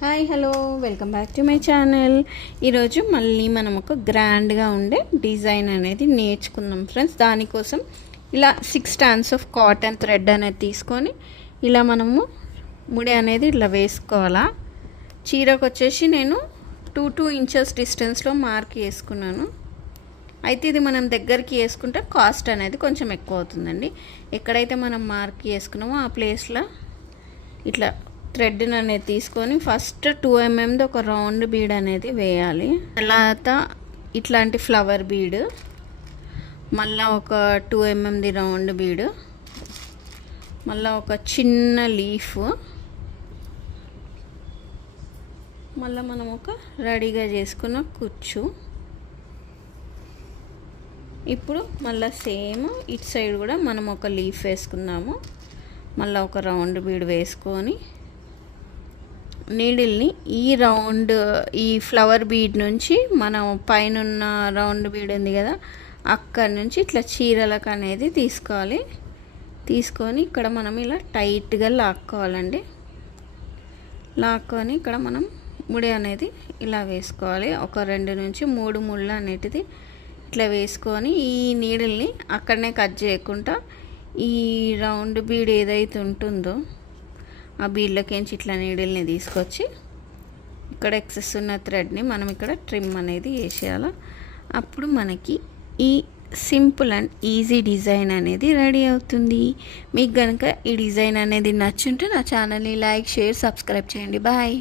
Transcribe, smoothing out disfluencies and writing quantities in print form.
Hi hello welcome back to my channel. ఈరోజు మళ్ళీ మనం ఒక గ్రాండ్గా ఉండే డిజైన్ అనేది నేర్చుకుందాం ఫ్రెండ్స్. దానికోసం ఇలా 6 స్టాండ్స్ ఆఫ్ కాటన్ థ్రెడ్ అనేది తీసుకొని ఇలా మనము ముడి అనేది ఇట్లా వేసుకోవాలా. చీరకు వచ్చేసి నేను 2 ఇంచెస్ డిస్టెన్స్లో మార్క్ చేసుకున్నాను. అయితే ఇది మనం దగ్గరికి వేసుకుంటే కాస్ట్ అనేది కొంచెం ఎక్కువ అవుతుందండి. ఎక్కడైతే మనం మార్క్ చేసుకున్నామో ఆ ప్లేస్లో ఇట్లా థ్రెడ్ అనేది తీసుకొని ఫస్ట్ 2 mm ఒక రౌండ్ బీడ్ అనేది వేయాలి. తర్వాత ఇట్లాంటి ఫ్లవర్ బీడ్, మళ్ళీ ఒక 2 mm రౌండ్ బీడ్, మళ్ళీ ఒక చిన్న లీఫ్, మళ్ళీ మనం ఒక రెడీగా చేసుకున్న కుచ్చు. ఇప్పుడు మళ్ళీ సేమ్ ఇటు సైడ్ కూడా మనం ఒక లీఫ్ వేసుకుందాము. మళ్ళీ ఒక రౌండ్ బీడ్ వేసుకొని నీడిల్ని ఈ ఫ్లవర్ బీడ్ నుంచి మనం పైన ఉన్న రౌండ్ బీడ్ ఉంది కదా, అక్కడి నుంచి ఇట్లా చీరలకు అనేది తీసుకోవాలి. తీసుకొని ఇక్కడ మనం ఇలా టైట్గా లాక్కోవాలండి. లాక్కొని ఇక్కడ మనం ముడి అనేది ఇలా వేసుకోవాలి. ఒక 2 నుంచి 3 ముళ్ళు అనేటిది ఇట్లా వేసుకొని ఈ నీడిల్ని అక్కడనే కట్ చేయకుండా ఈ రౌండ్ బీడ్ ఏదైతే ఉంటుందో ఆ బీడ్లకేంచి ఇట్లా నీడిల్ని తీసుకొచ్చి ఇక్కడ ఎక్సెస్ ఉన్న థ్రెడ్ని మనం ఇక్కడ ట్రిమ్ అనేది వేసేయాలి. అప్పుడు మనకి ఈ సింపుల్ అండ్ ఈజీ డిజైన్ అనేది రెడీ అవుతుంది. మీకు కనుక ఈ డిజైన్ అనేది నచ్చుంటే నా ఛానల్ని లైక్, షేర్, సబ్స్క్రైబ్ చేయండి. బాయ్.